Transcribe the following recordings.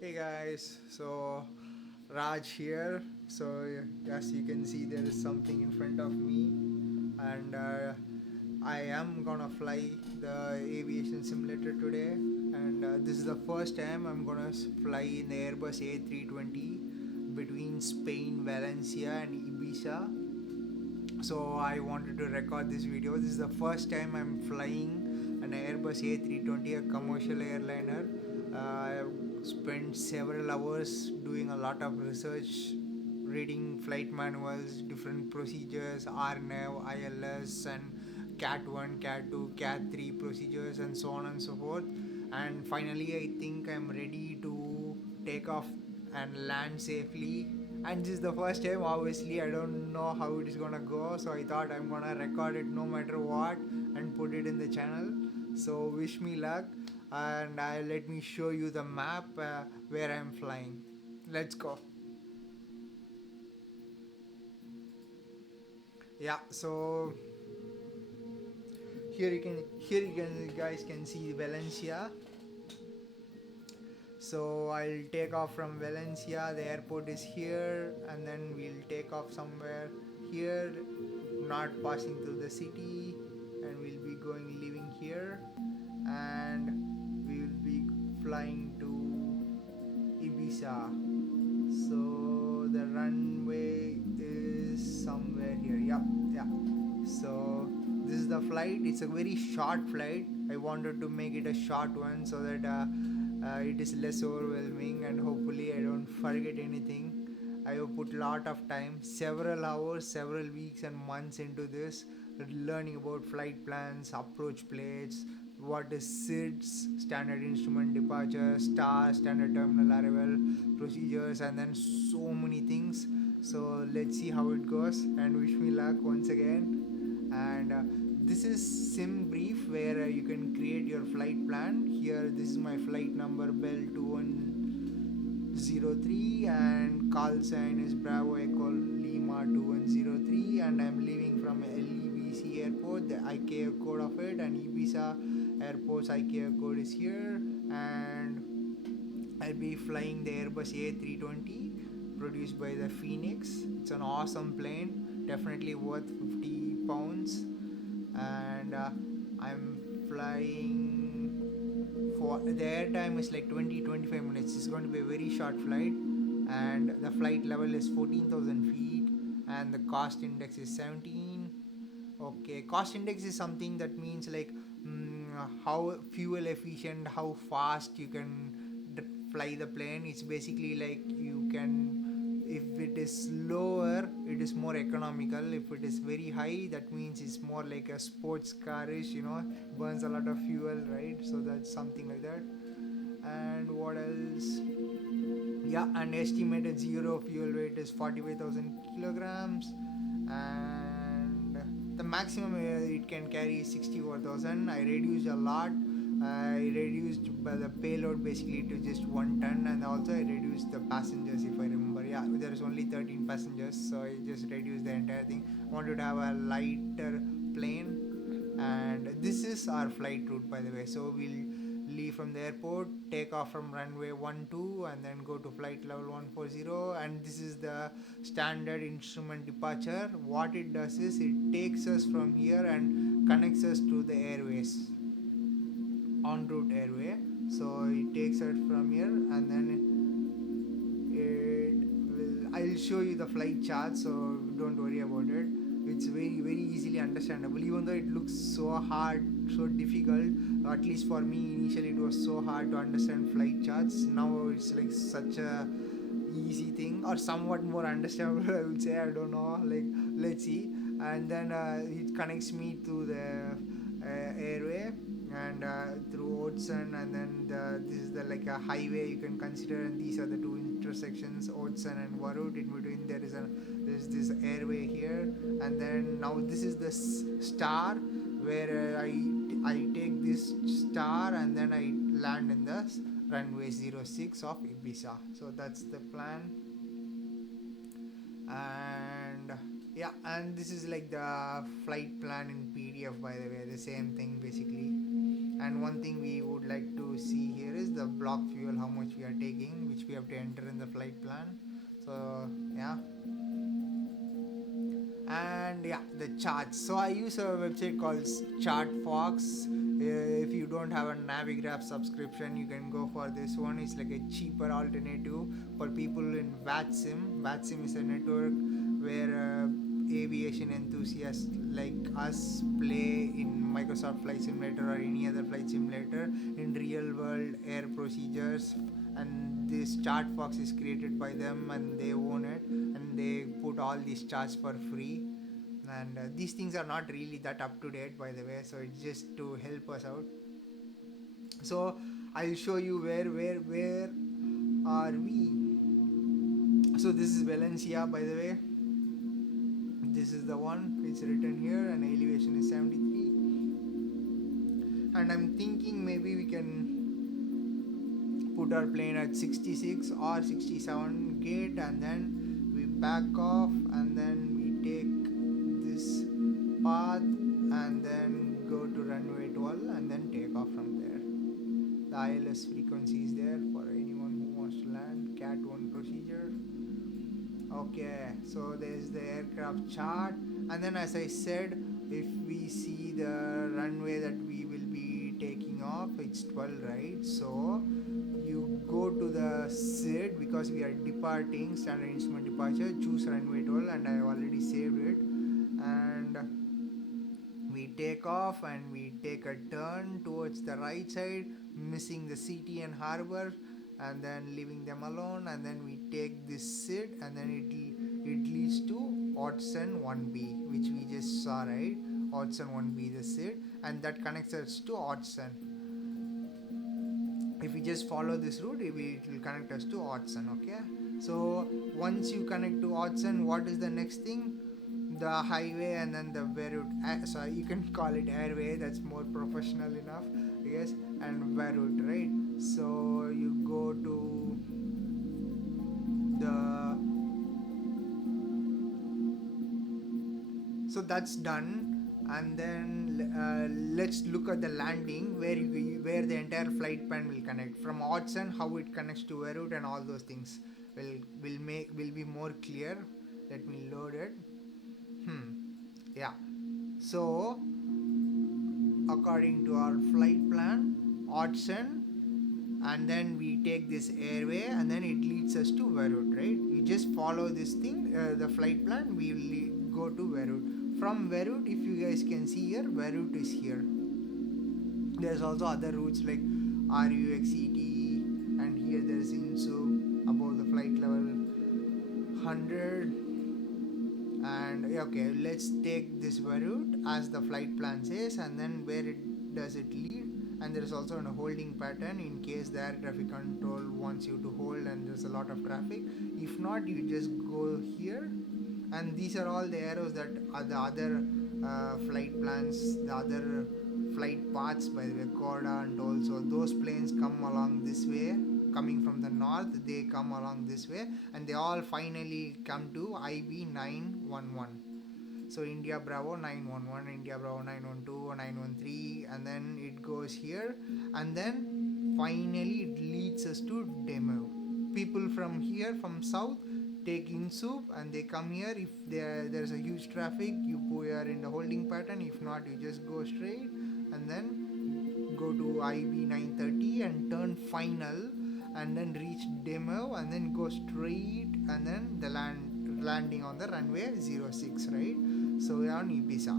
Hey guys, so Raj here. So as you can see, there is something in front of me, and I am gonna fly the aviation simulator today. And this is the first time I'm gonna fly in the Airbus A320 between Spain, Valencia, and Ibiza. So I wanted to record this video. This is the first time I'm flying an Airbus A320, a commercial airliner. I've spent several hours doing a lot of research, reading flight manuals, different procedures, RNAV, ILS, and CAT 1, CAT 2, CAT 3 procedures, and so on and so forth. And finally, I think I'm ready to take off and land safely. And this is the first time, obviously I don't know how it is gonna go, so I thought I'm gonna record it no matter what and put it in the channel. So wish me luck, and let me show you the map where I'm flying. Let's go. Yeah, so here you guys can see Valencia. So I'll take off from Valencia, the airport is here, and then we'll take off somewhere here, not passing through the city, and we'll be going leaving here, and we will be flying to Ibiza. So the runway is somewhere here. Yep, yeah. So this is the flight. It's a very short flight. I wanted to make it a short one so that it is less overwhelming, and hopefully I don't forget anything. I have put a lot of time, several hours, several weeks and months into this, learning about flight plans, approach plates, what is SIDS, standard instrument departure, STAR, standard terminal arrival procedures, and then so many things. So let's see how it goes, and wish me luck once again. And this is sim brief where you can create your flight plan. Here, this is my flight number, Bell 2103, and call sign is Bravo Echo Lima 2103, and I'm leaving from LEBC airport, the ICAO code of it, and Ibiza airport's ICAO code is here. And I'll be flying the Airbus A320 produced by the Phoenix. It's an awesome plane, definitely worth 50 pounds. And I'm flying for the air time is like 20-25 minutes. It's going to be a very short flight, and the flight level is 14,000 feet, and the cost index is 17. Okay, cost index is something that means like how fuel efficient, how fast you can fly the plane. It's basically like you can, if it is lower, it is more economical. If it is very high, that means it's more like a sports carish, burns a lot of fuel, right? So that's something like that. And what else? Yeah, and estimated zero fuel weight is 45,000 kilograms, and the maximum it can carry is 64,000. I reduced a lot. I reduced the payload basically to just 1 ton, and also I reduced the passengers, if I remember. Yeah, there is only 13 passengers, so I just reduced the entire thing. I wanted to have a lighter plane, and this is our flight route, by the way. So we'll leave from the airport, take off from runway 12, and then go to flight level 140. And this is the standard instrument departure. What it does is it takes us from here and connects us to the airways, en route airway. So it takes us from here, and then I'll show you the flight chart, so don't worry about it. It's very easily understandable, even though it looks so hard, so difficult. At least for me, initially it was so hard to understand flight charts. Now it's like such a easy thing, or somewhat more understandable, I would say. I don't know, like, let's see. And then it connects me to the airway, and through Odson, and then this is the like a highway you can consider, and these are the two intersections, Odson and Varut. In between there's this airway here, and then now this is the star where I take this star, and then I land in the runway 06 of Ibiza. So that's the plan. And yeah, and this is like the flight plan in PDF, by the way, the same thing basically. And one thing we would like to see here is the block fuel, how much we are taking, which we have to enter in the flight plan. So yeah, and yeah, the charts. So I use a website called Chartfox. If you don't have a Navigraph subscription, you can go for this one. It's like a cheaper alternative for people in VATSIM. VATSIM is a network where aviation enthusiasts like us play in Microsoft Flight Simulator or any other flight simulator in real world air procedures. And this Chartfox is created by them and they own it, and they put all these charts for free. And these things are not really that up to date, by the way, so it's just to help us out. So I'll show you where are we. So this is Valencia, by the way. This is the one, it's written here, and elevation is 73. And I'm thinking maybe we can put our plane at 66 or 67 gate, and then we back off, and then we take this path and then go to runway 12 and then take off from there. The ILS frequency is there for anyone who wants to land. Cat 1 procedure. Okay, so there's the aircraft chart, and then as I said, if we see the runway that we will be taking off, it's 12, right? So you go to the SID, because we are departing, standard instrument departure, choose runway 12, and I have already saved it. And we take off and we take a turn towards the right side, missing the city and harbor, and then leaving them alone, and then we take this SID, and then it leads to Watson 1B, which we just saw, right? Watson 1B, the SID, and that connects us to Watson. If we just follow this route, it will connect us to Watson. Okay, so once you connect to Watson, what is the next thing? The highway, and then the Beirut, so you can call it airway, that's more professional enough, I guess, and Beirut, right? So you go to the, so that's done, and then let's look at the landing, where the entire flight plan will connect from Watson, how it connects to Beirut, and all those things will be more clear. Let me load it. Yeah, so according to our flight plan, Watson, and then we take this airway, and then it leads us to Beirut, right? We just follow this thing, the flight plan, we will go to Beirut. From Beirut, if you guys can see here, Beirut is here. There's also other routes like RUXET, and here there's INSU above the flight level 100. And okay, let's take this Beirut as the flight plan says, and then where does it lead? And there is also a holding pattern in case the air traffic control wants you to hold and there's a lot of traffic. If not, you just go here, and these are all the arrows that are the other flight plans, the other flight paths, by the way, Corda and also those planes come along this way, coming from the north, they come along this way, and they all finally come to IB 911. So India Bravo 911, India Bravo 912, 913, and then it goes here, and then finally it leads us to Demo. People from here, from south, take INSUP and they come here. If there's a huge traffic, you are in the holding pattern. If not, you just go straight and then go to IB 930 and turn final, and then reach Demo, and then go straight, and then the landing on the runway 06, right? So we are on Ibiza.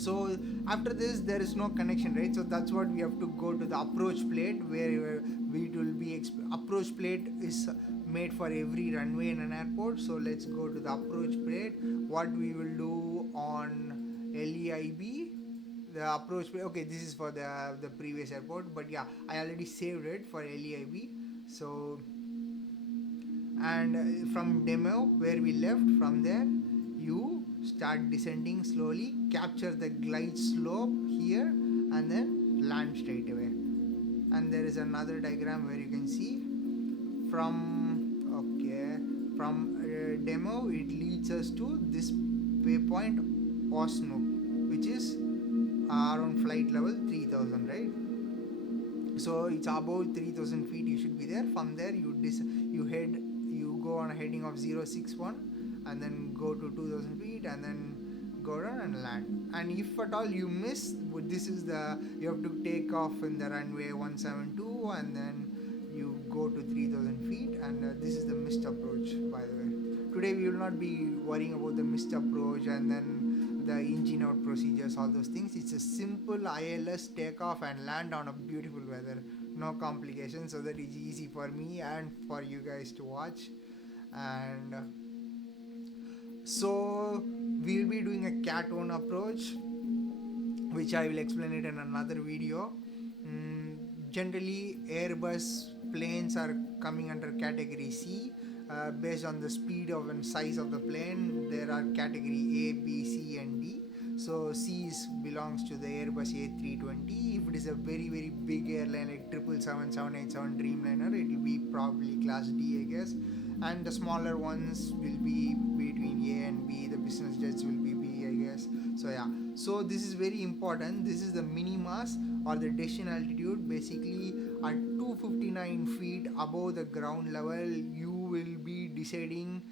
So after this there is no connection, right? So that's what we have to go to the approach plate, where it will be approach plate is made for every runway in an airport. So let's go to the approach plate. What we will do on LEIB, the approach plate, okay, this is for the previous airport, but yeah, I already saved it for LEIB. So, and from Demo, where we left, from there you start descending slowly, capture the glide slope here, and then land straight away. And there is another diagram where you can see from Demo, it leads us to this waypoint Osnook, which is around flight level 3000, right? So it's above 3000 feet you should be there. From there you go on a heading of 061 and then go to 2000 feet and then go down and land. And if at all you miss, this is the you have to take off in the runway 172 and then you go to 3000 feet. And this is the missed approach, by the way. Today we will not be worrying about the missed approach and then the engine out procedures, all those things. It's a simple ILS takeoff and land on a beautiful weather, no complications, so that it's easy for me and for you guys to watch. And so we'll be doing a cat 1 approach, which I will explain it in another video. Generally Airbus planes are coming under category C. Based on the speed of and size of the plane, there are category A, B, C and D. So C belongs to the Airbus A320. If it is a very very big airline like 777, 787 Dreamliner, it will be probably class D, I guess. And the smaller ones will be between A and B. The business jets will be B, I guess. So yeah, so this is very important. This is the minimas or the destination altitude. Basically at 259 feet above the ground level, you will be deciding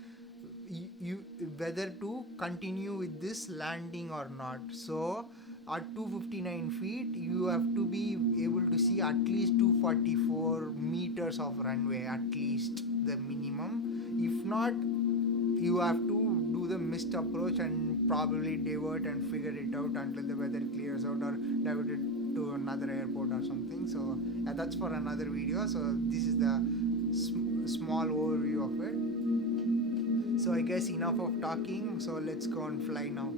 you whether to continue with this landing or not. So at 259 feet you have to be able to see at least 244 meters of runway, at least the minimum. If not, you have to do the missed approach and probably divert and figure it out until the weather clears out, or divert it to another airport or something. So yeah, that's for another video. So this is the small overview of it. So I guess enough of talking, so let's go and fly now.